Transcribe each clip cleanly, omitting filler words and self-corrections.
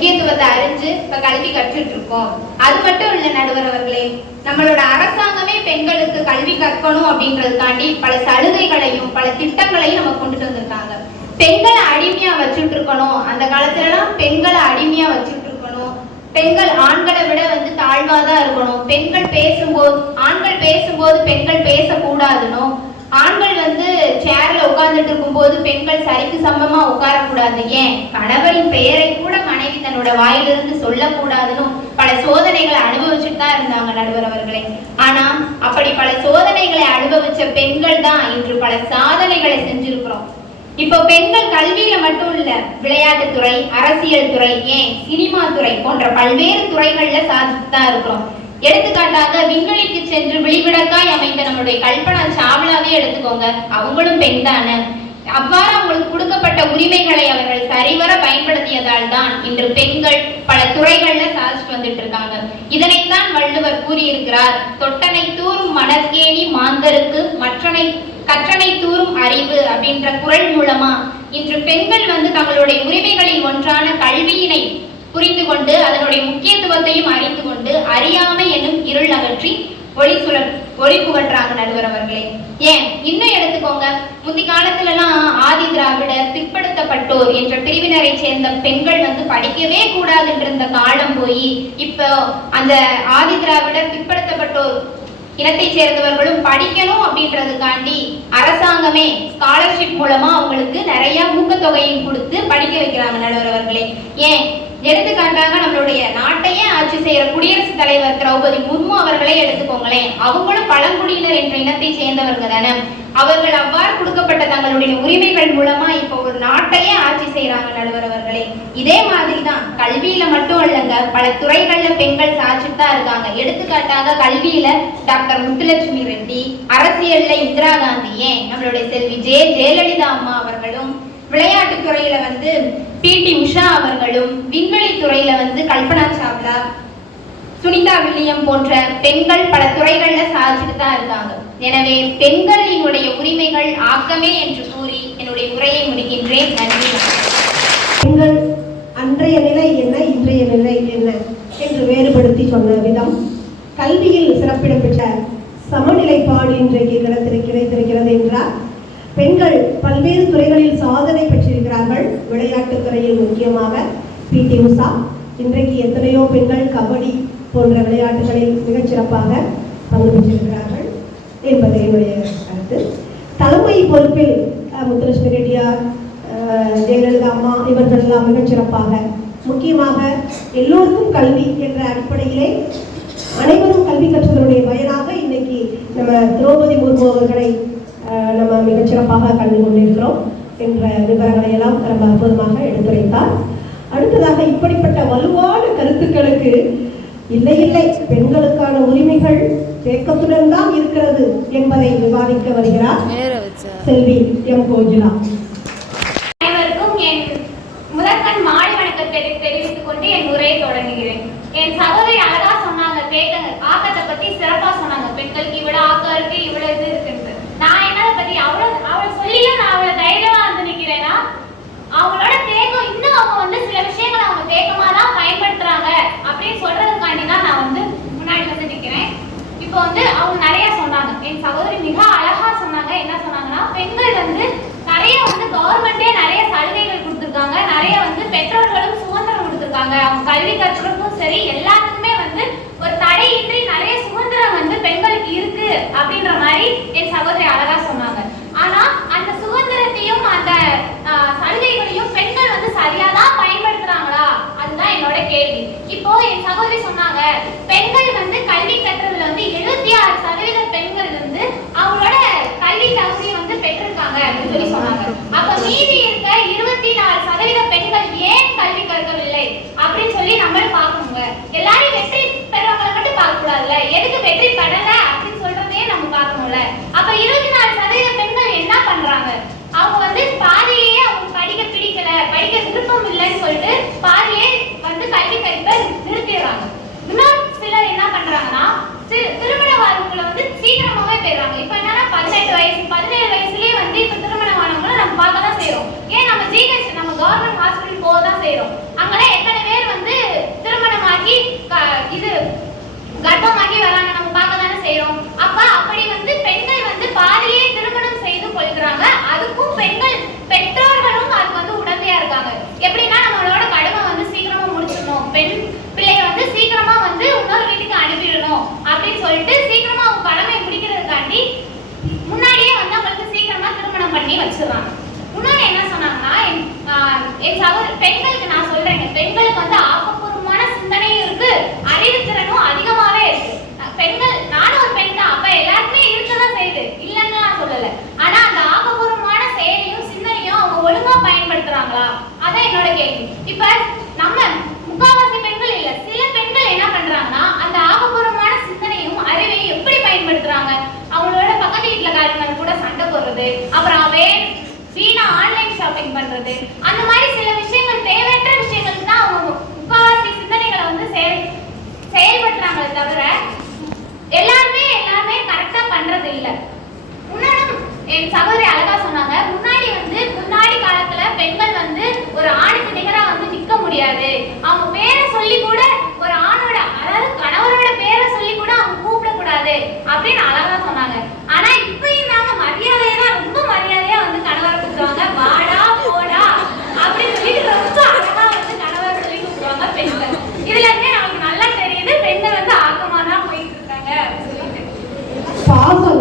முக்கியத்துவத்தை அறிஞ்சு இப்ப கல்வி கற்றுட்டு இருக்கோம். அது மட்டும் இல்ல நடுவர் அவர்களே, நம்மளோட அரசாங்கமே பெண்களுக்கு கல்வி கற்கணும் அப்படின்றதுக்காண்டி பல சலுகைகளையும் பல திட்டங்களையும் நம்ம கொண்டுட்டு வந்திருக்காங்க. பெண்களை அடிமையா வச்சுட்டு இருக்கணும், அந்த காலத்துலலாம் பெண்களை அடிமையா வச்சுட்டு இருக்கணும், பெண்கள் ஆண்களை விட தாழ்வாதான் இருக்கணும், ஆண்கள் பேசும்போது பெண்கள் பேசக்கூடாதுன்னு, ஆண்கள் சேர்ல உட்கார்ந்துட்டு இருக்கும்போது பெண்கள் சரிக்கு சமமா உட்காரக்கூடாது, ஏன் கணவரின் பெயரை கூட மனைவி தன்னோட வாயிலிருந்து சொல்லக்கூடாதுன்னு பல சோதனைகளை அனுபவிச்சுட்டு தான் இருந்தாங்க நடுவர் அவர்களே. ஆனா அப்படி பல சோதனைகளை அனுபவிச்ச பெண்கள் தான் இன்று பல சாதனைகளை செஞ்சிருக்கிறோம். இப்போ பெண்கள் கல்வியில மட்டும் இல்ல, விளையாட்டுத்துறை, அரசியல் துறை, ஏன் சினிமா துறை போன்ற பல்வேறு துறைகள்ல சாதித்து தான் இருக்கிறோம். எடுத்துக்காட்டாக விண்வெளிக்கு சென்று விழிவிடக்காய் அமைந்த நம்முடைய கல்பனா சாவ்லாவே எடுத்துக்கோங்க, அவங்களும் பெண் தானே. அவ்வாறு அவங்களுக்கு கொடுக்கப்பட்ட உரிமைகளை அவர்கள் சரிவர பயன்படுத்தியதால் தான் இன்று பெண்கள் பல துறைகள்ல சாதிச்சுட்டு வந்துட்டு இருக்காங்க. இதனைத்தான் வள்ளுவர் கூறியிருக்கிறார், தொட்டனை தூரும் மணற்கேணி மாந்தருக்கு கற்றனை தூரும் அறிவு அப்படின்ற குறள் மூலமா இன்று பெண்கள் தங்களுடைய உரிமைகளில் ஒன்றான கல்வியினை புரிந்து கொண்டு அதனுடைய முக்கியத்துவத்தையும் அறிந்து கொண்டு அறியாமை என்னும் இருள் அகற்றி ஒளி புகற்றாங்க நடுவர் அவர்களே. ஏன் இன்னும் எடுத்துக்கோங்க, முந்தி காலத்துல எல்லாம் ஆதி திராவிடர், பிற்படுத்தப்பட்டோர் என்ற பிரிவினரை சேர்ந்த பெண்கள் படிக்கவே கூடாதுன்ற இருந்த காலம் போய் இப்போ அந்த ஆதி திராவிடர், பிற்படுத்தப்பட்டோர் இனத்தை சேர்ந்தவர்களும் படிக்கணும் அப்படின்றதுக்காண்டி அரசாங்கமே ஸ்காலர்ஷிப் மூலமா அவங்களுக்கு நிறைய ஊக்கத்தொகையும் கொடுத்து படிக்க வைக்கிறாங்க நடுவர் அவர்களே. ஏன் எடுத்துக்காட்டாக நம்மளுடைய நாட்டையே ஆட்சி செய்யற குடியரசுத் தலைவர் திரௌபதி முர்மு அவர்களே எடுத்துக்கோங்களேன், அவங்களும் பழங்குடியினர் என்ற இனத்தை சேர்ந்தவர்கள் தானே. அவர்கள் அவ்வாறு கொடுக்கப்பட்ட தங்களுடைய உரிமைகள் மூலமா இப்போ ஒரு நாட்டையே ஆட்சி செய்யறாங்க நடுவர் அவர்களே. இதே மாதிரிதான் கல்வியில மட்டும் இல்லைங்க, பல துறைகள்ல பெண்கள் சாதிச்சுட்டு தான் இருக்காங்க. எடுத்துக்காட்டாக கல்வியில டாக்டர் முத்துலட்சுமி ரெட்டி, அரசியல்ல இந்திரா காந்தி, ஏன் நம்மளுடைய செல்வி ஜெயலலிதா அம்மா அவர்களும், விளையாட்டு துறையில பிடி உஷா அவர்களும், விண்வெளி துறையில கல்பனா சாவ்லா, சுனிதா வில்லியம் போன்ற பெண்கள் பல துறைகள்ல சாதிச்சுட்டு தான் இருக்காங்க. எனவே பெண்களினுடைய உரிமைகள் ஆக்கமே என்று கூறி என்னுடைய உரையை முடிக்கின்றேன். நன்றி. பெண்கள் அன்றைய நிலை என்ன, இன்றைய நிலை என்ன என்று வேறுபடுத்தி சொன்ன விதம், கல்வியில் சிறப்பிடம் பெற்ற சமநிலைப்பாடு இன்றைக்கு கிடைத்திருக்கிறது என்றார். பெண்கள் பல்வேறு துறைகளில் சாதனை பெற்றிருக்கிறார்கள். விளையாட்டுத் துறையில் முக்கியமாக பிடி உஷா, இன்றைக்கு எத்தனையோ பெண்கள் கபடி போன்ற விளையாட்டுகளில் மிகச்சிறப்பாக பங்கு பெற்றிருக்கிறார்கள் என்பது என்னுடைய கருத்து. தலைமை பொறுப்பில் முத்துலட்சுமி ரெட்டியார், ஜெயலலிதா அம்மா இவர்கள் எல்லாம் மிகச்சிறப்பாக, முக்கியமாக எல்லோருக்கும் கல்வி என்ற அடிப்படையிலே அனைவரும் கல்வி கற்றதனுடைய பயனாக இன்னைக்கு நம்ம திரௌபதி முர்மு அவர்களை நம்ம மிகச்சிறப்பாக கண்டு கொண்டிருக்கிறோம் என்ற விவரங்களை எல்லாம் ரொம்ப அற்புதமாக எடுத்துரைத்தார். அடுத்ததாக இப்படிப்பட்ட வலுவான கருத்துக்களுக்கு இல்லை பெண்களுக்கான உரிமைகள் தேக்கத்துடன் தான் இருக்கிறது என்பதை விவாதிக்க வருகிறார் செல்வி எம் கோஜிலா. அனைவருக்கும் என் முதற்கண் மாலை வணக்கத்தை தெரிவித்துக் கொண்டு என் உரையை தொடங்குகிறேன். என் சகோதரி அழகா சொன்னாங்க, ஆக்கத்தை பத்தி சிறப்பா சொன்னாங்க. பெண்களுக்கு இவ்வளவு ஆக்கம் இருக்கு, இவ்வளவு இது இருக்குன்னு. நான் என்னதை பத்தி அவளை சொல்லியும் நான் அவளை தைரியமா நிக்கிறேன்னா, அவங்களோட தேக்கம் இன்னும் அவங்க சில விஷயங்களை அவங்க தேக்கமா தான் பயன்படுத்துறாங்க அப்படின்னு சொல்றதுக்காண்டி தான் நான் முன்னாடி நிக்கிறேன். இப்போ அவங்க நிறைய சொன்னாங்க, என் சகோதரி மிக அழகா சொன்னாங்க. என்ன சொன்னாங்கன்னா, பெண்கள் நிறைய கவர்மெண்டே நிறைய சலுகைகள் கொடுத்துருக்காங்க, நிறைய பெற்றோர்களும் சுதந்திரம் கொடுத்துருக்காங்க. அவங்க கல்வி கற்றதுக்கும் சரி, எல்லாத்துக்குமே ஒரு தடையின்றி நிறைய சுதந்திரம் பெண்களுக்கு இருக்கு அப்படின்ற மாதிரி என் சகோதரி அழகா சொன்னாங்க. ஆனா அந்த சுதந்திரத்தையும் அந்த சலுகைகளையும் பெண்கள் சரியாதான் பயன்படுத்துறாங்களா, அதுதான் என்னோட கேள்வி. இப்போ என் சகோதரி சொன்னாங்க, பெண்கள் கல்வி கற்றதுல 76% பெண்கள் அவங்களோட கல்வி தகுதியை பெற்றிருக்காங்க அப்படின்னு சொல்லி சொன்னாங்க. அப்ப மீதி இருக்க 24% பெண்கள் ஏன் கல்வி கற்கவில்லை அப்படின்னு சொல்லி நம்மளும் பார்க்கணுங்க. எல்லாரும் வெற்றி பெறவங்களை மட்டும் பார்க்க கூடாதுல்ல, எதுக்கு வெற்றி பெறல அப்படின்னு சொல்றதையே நம்ம பார்க்கணும்ல. அப்ப 24% பெண்கள் என்ன பண்றாங்க, அவங்க பாதியிலேயே அவங்க படிக்க பிடிக்கல, படிக்க விருப்பம் இல்லைன்னு சொல்லிட்டு பாதியே கல்வி கற்பை நிறுத்திடுறாங்க. இன்னும் சிலர் என்ன பண்றாங்கன்னா, திருமண வாழ்வுகளை சீக்கிரமாவே போயிடுறாங்க. இப்ப என்னன்னா 18 வயசு 17 வயசுலயே இப்ப திருமணம் ஆனவங்களை நம்ம பார்க்க தான் செய்யறோம். ஏன் நம்ம ஜிஹெச், நம்ம கவர்மெண்ட் ஹாஸ்பிட்டல் போக தான் செய்யறோம். அங்கெல்லாம் எத்தனை பேர் என் பெண்களுக்கு நான் சொல்றேங்க, பெண்களுக்கு வந்து ஆக்கப்பூர்வமான சிந்தனையும் இருக்கு, அறிவுத்திறனும் அதிகமாவே இருக்கு. பெண்கள், நானும் ஒரு பெண் தான், அப்ப எல்லாருமே இருக்கதான் செய்யுது, இல்லைன்னு நான் சொல்லல. ஆனா அந்த ஆக்கப்பூர்வமான செயலையும் சிந்தனையும் அவங்க ஒழுங்கா பயன்படுத்துறாங்களா, அதான் என்னோட கேள்வி. இப்ப நம்ம முக்காவாசி பெண்கள் இல்ல, சில பெண்கள் என்ன பண்றாங்கன்னா அந்த ஆக்கப்பூர்வமான சிந்தனையும் அறிவையும் எப்படி பயன்படுத்துறாங்க, அவங்களோட பக்கத்து வீட்டுல காரியங்கள் கூட சண்டை போடுறது, அப்புறம் வீணா ஆன்லைன் ஷாப்பிங் பண்றது, அந்த மாதிரி சில விஷயங்கள், தேவையற்ற விஷயங்களுக்கு தான் அவங்க முக்காவாசி சிந்தனைகளை வந்து செயல்படுத்துறாங்களே தவிர எல்லாருமே கரெக்டா பண்றது இல்ல. முன்னாடி என் சகோதரி அழகா சொன்னாங்க, முன்னாடி காலத்துல பெண்கள் வந்து ஒரு ஆணுக்கு நிகரா வந்து நிக்க முடியாது, அவங்க பேரை சொல்லி கூட ஒரு ஆணோட, அதாவது கணவரோட பேரை சொல்லி கூட அவங்க கூப்பிடக்கூடாது அப்படின்னு அழகா சொன்னாங்க. ஆனா இப்பயும் நாங்க மரியாதையா, ரொம்ப மரியாதையா வந்து கணவரை கூப்பிடுவாங்க, வாடா போடா அப்படின்னு சொல்லிட்டு ரொம்ப அழகா வந்து கணவரை சொல்லி கூப்பிடுவாங்க பெண்கள். இதுல இருந்தே நமக்கு நல்லா தெரியுது பெண்கள் வந்து ஆக்கமா தான் போயிட்டு இருக்காங்க அப்படின்னு சொல்லிட்டு. பாசம்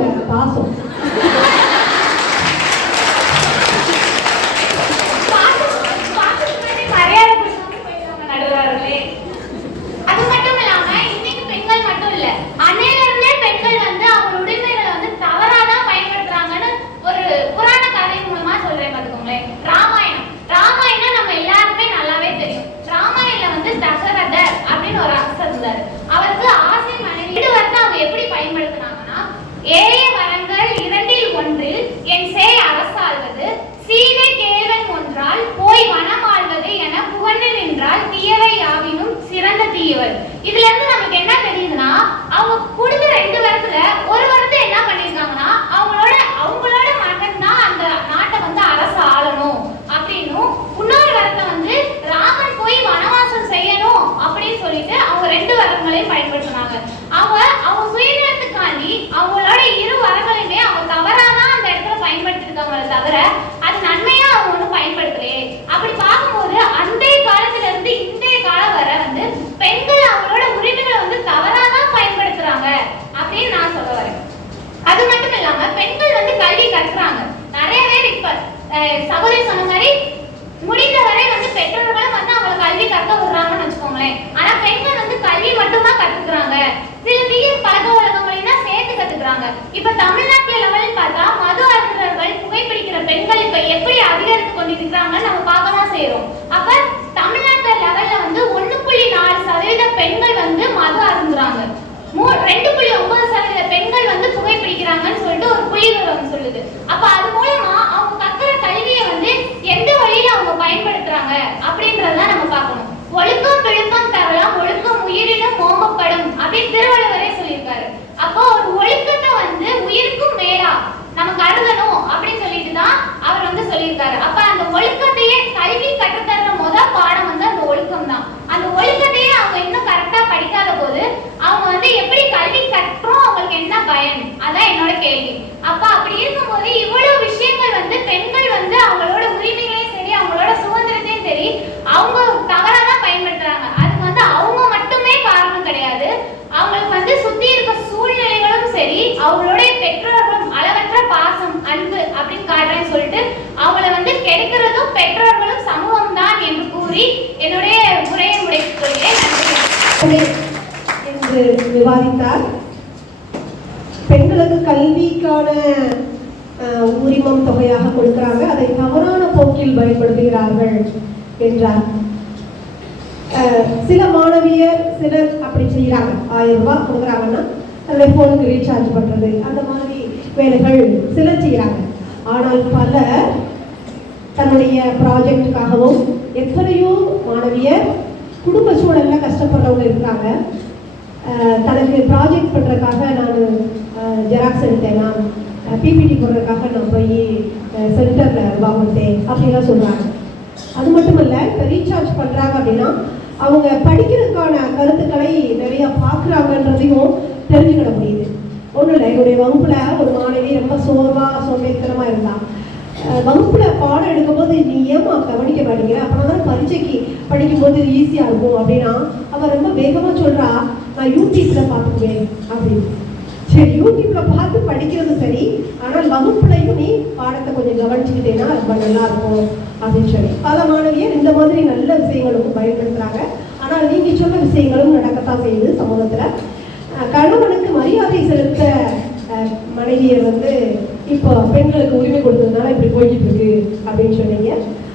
இதுல இருந்து நமக்கு என்ன தெரியுதுன்னா, அவங்க கொடுத்த 2 வரத்துல ஒரு வரத்தை என்ன பண்ணிருக்காங்கன்னா, அவங்களோட மகன் தான் அந்த நாட்டை வந்து அரசு ஆளணும் அப்படின்னும், இன்னொரு வரத்தை வந்து ராமன் போய் வனவாசம் செய்யணும் அப்படின்னு சொல்லிட்டு அவங்க 2 வரங்களையும் பயன்படுத்தினாங்க. அவங்க சுயநலத்துக்காண்டி அவங்களோட 2 வரங்களையுமே அவங்க தவறாதான் அந்த இடத்துல பயன்படுத்திருக்காங்களே தவிர அது நன்மையா அவங்க ஒன்றும் பயன்படுத்தலையே. அப்படி பார்க்கும்போது அன்றைய காலத்துல இருந்து இன்றைய காலம் வர வந்து பெண்கள் அவங்களோட உரிமைகளை வந்து தவறாதான் பயன்படுத்துறாங்க அப்படின்னு நான் சொல்ல வரேன். அது மட்டும் இல்லாம பெண்கள் வந்து கல்வி கற்றாங்க. நிறைய பேர் இப்ப சகோதரி சொன்ன மாதிரி முடிந்தவரை வந்து பெற்றோர்களும் வந்து அவங்க கல்வி கற்க விடுறாங்கன்னு வச்சுக்கோங்களேன். ஆனா பெண்கள் வந்து கல்வி மட்டும்தான் கத்துக்கிறாங்க, சில தீய பழக்க வழக்கங்களையும் தான் சேர்த்து கத்துக்கிறாங்க. இப்ப தமிழ்நாட்டுல லெவலில் பார்த்தா மது அருந்தவர்கள், புகைப்பிடிக்கிற பெண்கள் இப்ப எப்படி அதிகரித்து கொண்டிருக்கிறாங்கன்னு நம்ம பார்க்க தான் செய்யறோம். அப்ப தமிழ்நாட்டு லெவல்ல வந்து 1.4% பெண்கள் வந்து மது அருந்துறாங்க, 2.9% பெண்கள் வந்து புகைப்பிடிக்கிறாங்கன்னு சொல்லிட்டு ஒரு புள்ளிவிவரம் சொல்லுது. அப்ப அது மூலமா அவங்க கற்கிற கல்வியை வந்து எந்த வழியில அவங்க பயன்படுத்துறாங்க அப்படின்றதான் நம்ம பார்க்கணும். ஒழுக்கம் பிழுக்கம் தரலாம், ஒழுக்கம் உயிரினும் மோகப்படும் அப்படின்னு திருவள்ளுவரே சொல்லியிருக்காரு. அப்போ ஒரு ஒழுக்கத்தை வந்து உயிருக்கும் மேலா நம்ம கருதணும் அப்படின்னு சொல்லிட்டு தான் அவர் வந்து சொல்லியிருக்காரு. அப்ப அந்த ஒழுக்கத்தையே கல்வி கற்றுத்தர முதல் பாடம் வந்து அந்த ஒழுக்கம் தான். அந்த ஒழுக்கத்தையே அவங்க இன்னும் கரெக்டா படிக்காத போது அவங்க வந்து எப்படி கல்வி கற்றோம், அவங்களுக்கு என்ன பயன், அதான் என்னோட கேள்வி. அப்ப அப்படி இருக்கும்போது இவ்வளவு விஷயங்கள் வந்து பெண்கள் வந்து அவங்களோட உரிமைகளையும் சரி, அவங்களோட சுதந்திரத்தையும் சரி அவங்க தவறாதான் பயன்படுத்துறாங்க. அதுக்கு வந்து அவங்க மட்டுமே காரணம் கிடையாது, அவங்களுக்கு வந்து சுத்தி இருக்க சூழ்நிலைகளும் சரி, அவங்களுடைய பெற்றோர்களும் அளவற்ற பாசம் அன்பு அப்படின்னு காட்டுறேன்னு சொல்லிட்டு அவங்கள வந்து கெடுக்கிறதும் பெற்றோர்களும் சமூகம் தான் என்று கூறி என்னுடைய உரையை முடித்துக் கொள்கிறேன். என்று விவாதித்தார். பெண்களுக்கு கல்விக்கான உரிமம் தொகையாக கொடுக்கிறாங்க, அதை தவறான போக்கில் பயன்படுத்துகிறார்கள் என்றார். சில மாணவியர் சிலர் அப்படி செய்யறாங்க, 1000 ரூபாய் கொடுக்குறாங்கன்னா தன்னுடைய போனுக்கு ரீசார்ஜ் பண்றது, அந்த மாதிரி வேலைகள் சிலர் செய்யறாங்க. ஆனால் பலர் தன்னுடைய ப்ராஜெக்டுக்காகவும், எத்தனையோ மாணவியர் குடும்ப சூழல்ல கஷ்டப்படுறவங்க இருக்கிறாங்க, தனக்கு ப்ராஜெக்ட் பண்றதுக்காக நான் ஜெராக்ஸ் எடுத்தேன், நான் பிபிடி போடுறதுக்காக நான் போய் சென்டர்ல ரூபா கொடுத்தேன் அப்படின்லாம் சொல்றாங்க. அது மட்டும் இல்லை, இப்போ ரீசார்ஜ் பண்றாங்க அப்படின்னா அவங்க படிக்கிறதுக்கான கருத்துக்களை நிறைய பார்க்குறாங்கன்றதையும் தெரிஞ்சுக்கிட முடியுது. ஒன்றும் இல்லை, என்னுடைய வகுப்புல ஒரு மாணவி ரொம்ப சோம்பேறித்தனமா இருந்தான். வகுப்புல பாடம் எடுக்கும்போது நீ ஏமா கவனிக்க மாட்டேங்கிற, அப்படின்னா தான் பரீட்சைக்கு படிக்கும்போது ஈஸியா இருக்கும் அப்படின்னா அவ ரொம்ப வேகமா சொல்றா, நான் யூடியூப்ல பார்த்துக்குவேன் அப்படின்னு. சரி, யூடியூப்ல பார்த்து படிக்கிறது சரி, ஆனால் வகுப்புலையும் நீ பாடத்தை கொஞ்சம் கவனிச்சுக்கிட்டேன்னா ரொம்ப நல்லா இருக்கும் அப்படின்னு சொல்லி பல மாணவியர் இந்த மாதிரி நல்ல விஷயங்களுக்கும் பயன்படுத்துறாங்க. ஆனால் நீங்க சொன்ன விஷயங்களும் நடக்கத்தான் செய்யுது சமூகத்துல. கணவனுக்கு மரியாதை செலுத்த மனைவியர் இப்போ பெண்களுக்கு உரிமை கொடுத்ததுனால இப்படி போய்கிட்டு இருக்கு அப்படின்னு சொன்னீங்க.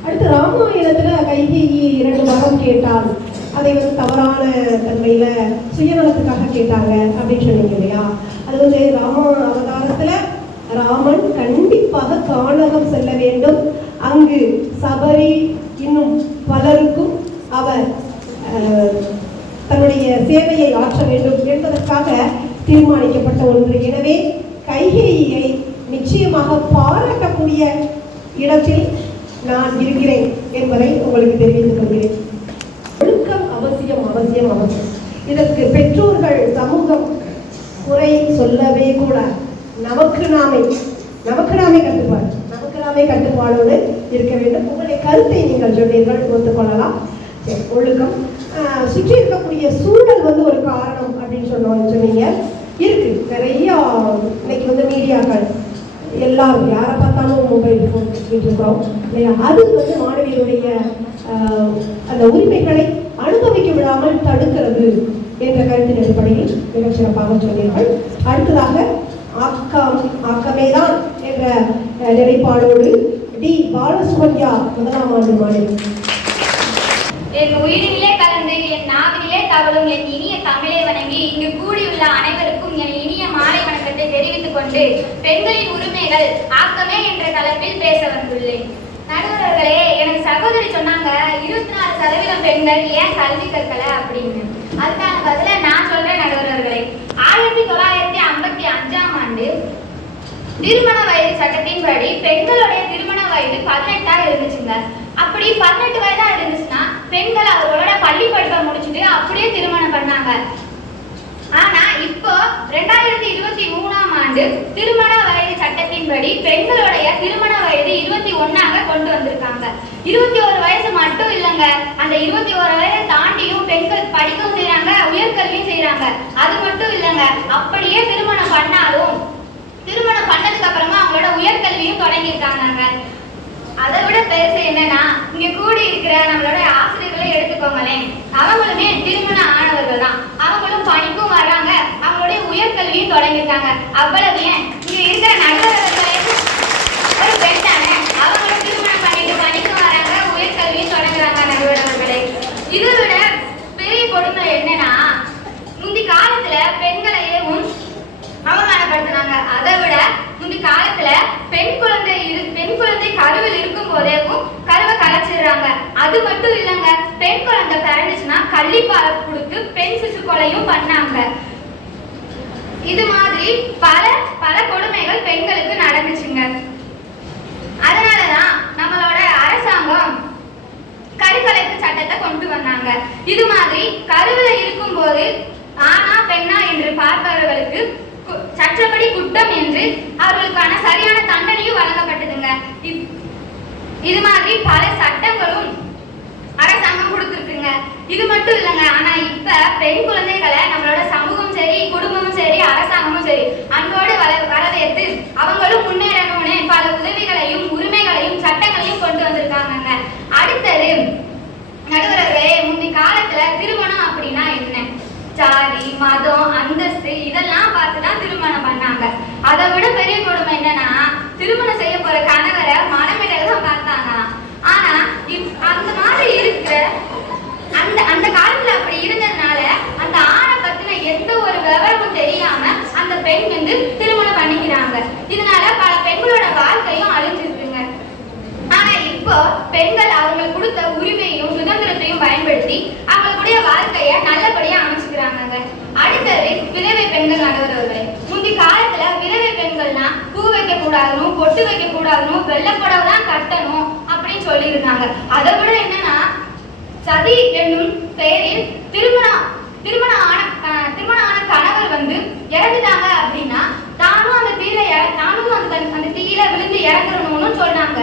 அடுத்து ராமாயணத்துல கைகேயி 2 வரம் கேட்டால் அதை தவறான தன்மையில சுயநலத்துக்காக கேட்டாங்க அப்படின்னு சொன்னீங்க இல்லையா? அது ராம அவதாரத்துல ராமன் கண்டிப்பாக கானகம் செல்ல வேண்டும், அங்கு சபரி இன்னும் பலருக்கும் அவர் தன்னுடைய சேவையை ஆற்ற வேண்டும் என்பதற்காக தீர்மானிக்கப்பட்ட ஒன்று. எனவே கைகேயியை நிச்சயமாக பாராட்டக்கூடிய இடத்தில் நான் இருக்கிறேன் என்பதை உங்களுக்கு தெரிவித்துக் கொள்கிறேன். ஒழுக்கம் அவசியம் அவசியம் அவசியம். இதற்கு பெற்றோர்கள் சமூகம் குறை சொல்லவே கூடாது. நமக்கு நாமே கட்டுப்பாடோடு இருக்க வேண்டும். உங்களுடைய கருத்தை நீங்கள் சொன்னீர்கள், ஒத்துக்கொள்ளலாம். ஒழுக்கம் சுற்றி இருக்கக்கூடிய சூழல் ஒரு காரணம் அப்படின்னு சொன்னீங்க. இருக்கு நிறைய இன்னைக்கு மீடியாக்கள் எல்லாரும் யாரை பார்த்தாலும் மொபைல் ஃபோன் இருக்கிறோம் இல்லையா? அது மாணவியருடைய அந்த உரிமைகளை அனுபவிக்க விடாமல் தடுக்கிறது என்ற கருத்தின் அடிப்படையில் மிகச் சிறப்பாக சொன்னீர்கள். அடுத்ததாக ஆக்கமேதான் என்ற நிலைப்பாடோடு டி பாலசுப்ரமணியா 1ஆம் ஆண்டு மாணவி. என் உயிரிலே கலந்து என் நாவிலே தவழும் என் இனிய தமிழை வணங்கி இங்கு கூடியுள்ள அனைவருக்கும் என் இனிய மாலை வணக்கத்தை தெரிவித்துக் கொண்டு பெண்களின் உரிமைகள் ஆக்கமே என்ற தலைப்பில் பேச வந்துள்ளேன். நடுவர்களே, எனக்கு சகோதரி சொன்னாங்க 24% பெண்கள் ஏன் கல்வி கற்கல அப்படின்னு. அதுக்கான பதில நான் சொல்றேன் நடுவர்களே. 1955ஆம் ஆண்டு திருமண வயது சட்டத்தின்படி பெண்களுடைய திருமண வயது 18ஆ இருந்துச்சுங்க. அப்படி 18 வயதா இருந்துச்சுன்னா பெண்கள் அவர்களோட பள்ளி படிப்பை முடிச்சுட்டு அப்படியே திருமணம் பண்ணாங்க. ஆனா இப்போ 2023ஆம் ஆண்டு திருமண வயது சட்டத்தின்படி பெண்களுடைய திருமண வயது 21ஆக கொண்டு வந்திருக்காங்க. 21 வயசு மட்டும் இல்லைங்க, அந்த 21 வயதை தாண்டியும் பெண்கள் படிக்கவும் செய்யறாங்க, உயர்கல்வியும் செய்யறாங்க. அது மட்டும் இல்லைங்க, அப்படியே திருமணம் பண்ணாலும் திருமணம் பண்ணதுக்கு அப்புறமா அவங்களோட உயர்கல்வியும் தொடங்கியிருக்காங்க. அதை விட பெருசு என்னன்னா, இங்க கூடி இருக்கிற நம்மளோட ஆசிரியர்களை எடுத்துக்கோங்களேன், அவங்களுமே திருமண ஆனவர்கள் தான். அவங்களும் பணிக்கும் வர்றாங்க, அவங்களுடைய உயர்கல்வியும் தொடங்கியிருக்காங்க. அவ்வளவு ஏன் இங்க இருக்கிற நடுவர்களே ஒரு பெண் தானே, அவங்களும் திருமணம் பண்ணிட்டு பணிக்கும் வராங்க, உயர்கல்வியும் தொடங்குறாங்க நடுவர்களே. இதை விட பெரிய கொடுமை என்னன்னா, முந்தி காலத்துல பெண்களையும் அவமானப்படுத்தினாங்க. அதை விட முந்தி காலத்துல பெண் குழந்தை கருவில் இருக்கும் போதேவும் கருவை கலைச்சிடுறாங்க. அது மட்டும் இல்லைங்க, பெண் குழந்தை பிறந்துச்சுன்னா கள்ளிப்பாலை கொடுத்து பெண் சிசு கொலையும் பண்ணாங்க. இது மாதிரி பல கொடுமைகள் பெண்களுக்கு நடந்துச்சுங்க. அதனாலதான் நம்மளோட அரசாங்கம் கருக்கலைப்பு சட்டத்தை கொண்டு வந்தாங்க. இது மாதிரி கருவில இருக்கும் போது ஆனா பெண்ணா என்று பார்ப்பவர்களுக்கு சட்டப்படி குற்றம் என்று அவர்களுக்கான சரியான தண்டனையும் வழங்கப்பட்டதுங்க. இது மாதிரி பல சட்டங்களும் அரசாங்கம் கொடுத்துருக்குங்க. இது மட்டும் இல்லைங்க, ஆனா இப்ப பெண் குழந்தைகளை நம்மளோட சமூகம் சரி, குடும்பமும் சரி, அரசாங்கமும் சரி அன்போடு வரவேற்று அவங்களும் முன்னேறணும்னு பல உதவிகளையும் உரிமைகளையும் சட்டங்களையும் கொண்டு வந்திருக்காங்க. அடுத்தது நடுவர்களே, முந்தி காலத்துல திருமணம் அப்படின்னா என்ன? ஜாதி, மதம், அந்தஸ்து இதெல்லாம் பார்த்துதான் திருமணம் பண்ணாங்க. அதை விட பெரிய கொடுமை என்னன்னா, திருமணம் செய்ய போற கணவரை மனமிடல் தான் பார்த்தாங்க. ஆனா அந்த மாதிரி இருக்கிற அந்த காலத்துல அப்படி இருந்ததுனால அந்த ஆணை பத்தின எந்த ஒரு விவரமும் தெரியாம அந்த பெண் திருமணம் பண்ணிக்கிறாங்க. இதனால பல பெண்களோட வாழ்க்கையும் அழிஞ்சிருக்குங்க. ஆனா இப்போ பெண்கள் அவங்களுக்கு கொடுத்த உரிமையும் சுதந்திரத்தையும் பயன்படுத்தி அவங்களுடைய வாழ்க்கைய நல்லபடியா அமைச்சுக்கிறாங்க. அடுத்தது விதவை பெண்கள் நடுவர்களே. முந்தி காலத்துல விதவை பெண்கள்னா பூ வைக்க கூடாதுன்னு, பொட்டு வைக்க கூடாதுன்னு, வெள்ளப்புடவை தான் கட்டணும் அப்படின்னு சொல்லி இருந்தாங்க. அதை விட என்னன்னா, சதி என்னும் பெயரில் திருமணம் ஆன கணவர் இறந்துட்டாங்க அப்படின்னா தானும் அந்த தீயில விழுந்து இறந்துடணும்னு சொன்னாங்க.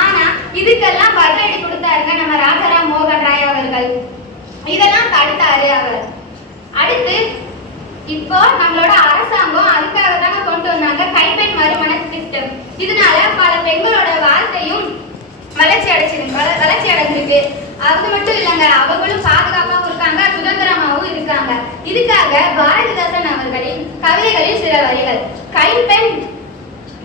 ஆனா இதுக்கெல்லாம் பதிலடி கொடுத்தாருங்க நம்ம ராஜாராம் மோகன் ராய் அவர்கள். இதெல்லாம் தடுத்தாரு அவர். அடுத்து இப்போ நம்மளோட அரசாங்கம் அதுக்காக தாங்க கொண்டு வந்தாங்க கைப்பெண் மறுமண திட்டம். இதனால பல பெண்களோட வாழ்க்கையும் வளர்ச்சி அடைச்சிருங்க. அது மட்டும் இல்லைங்க, அவங்களும் பாதுகாப்பாகவும் இருக்காங்க, சுதந்திரமாகவும் இருக்காங்க. இதுக்காக பாரதிதாசன் அவர்களின் கவிதைகளில் சில வரிகள்.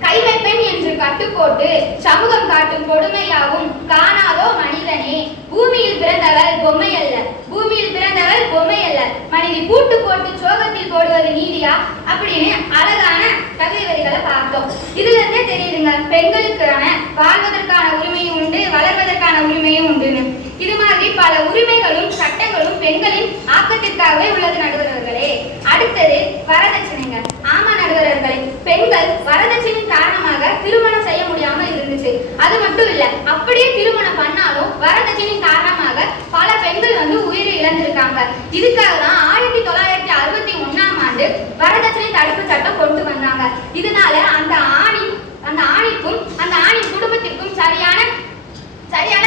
கைவைப்பெண் என்று கட்டுப்போட்டு சமூகம் காட்டும் கொடுமையாவும் காணாதோ மனிதனே, பூமியில் பிறந்தவள் பொம்மை அல்ல, பூமியில் பிறந்தவள் பொம்மை அல்ல, மனிதி பூட்டு போட்டு சோகத்தில் போடுவது நீதியா அப்படின்னு அழகான கவிதை வரிகளை பார்த்தோம். இதுல இருந்தே தெரியுதுங்க, பெண்களுக்கான வாழ்வதற்கான உரிமையும் உண்டு, வளர்வதற்கான உரிமையும் உண்டுன்னு. இது மாதிரி பல உரிமைகளும் சட்டங்களும் பெண்களின் ஆக்கத்திற்காகவே உள்ளது நடுவர்களே. அடுத்தது வரதட்சணைங்க. ஆமா நடுவர்களே, பெண்கள் வரதட்சணையின் காரணமாக திருமணம் செய்ய முடியாம இருந்துச்சு. அது மட்டும் இல்ல, அப்படியே திருமணம் பண்ணாலும் வரதட்சணையின் காரணமாக பல பெண்கள் உயிரை இழந்திருக்காங்க. இதுக்காக தான் 1961ஆம் ஆண்டு வரதட்சணை தடுப்பு சட்டம் கொண்டு வந்தாங்க. இதனால அந்த ஆணிக்கும் அந்த ஆணின் குடும்பத்திற்கும் சரியான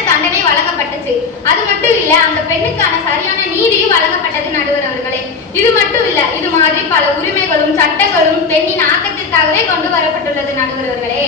தண்டனை வழங்கப்பட்டுச்சு. அது மட்டும் இல்ல, அந்த பெண்ணுக்கான சரியான நீதியும் வழங்கப்பட்டது நடுவர் அவர்களே. இது மட்டும் இல்ல, இது மாதிரி பல உரிமைகளும் சட்டங்களும் பெண்ணின் ஆக்கத்திற்காகவே கொண்டு வரப்பட்டுள்ளது நடுவர் அவர்களே.